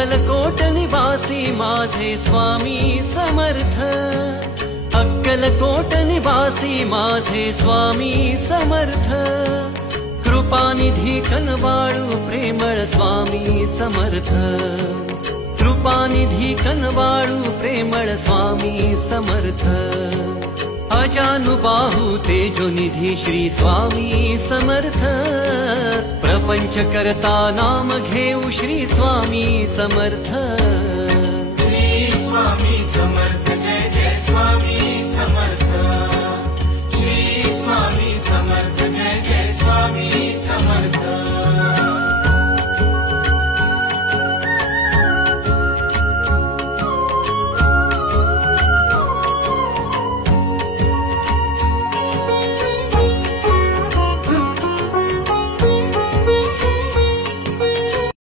अक्कलकोट निवासी माझे स्वामी समर्थ, अक्कलकोट निवासी माझे स्वामी समर्थ, कृपानिधी कनवाळू प्रेमळ स्वामी समर्थ, कृपानिधी कनवाळू प्रेमळ स्वामी समर्थ, अजानुबाहू तेजोनिधी श्री स्वामी समर्थ, प्रपंच करता नाम घेऊ श्री स्वामी समर्थ, श्री स्वामी समर्थ।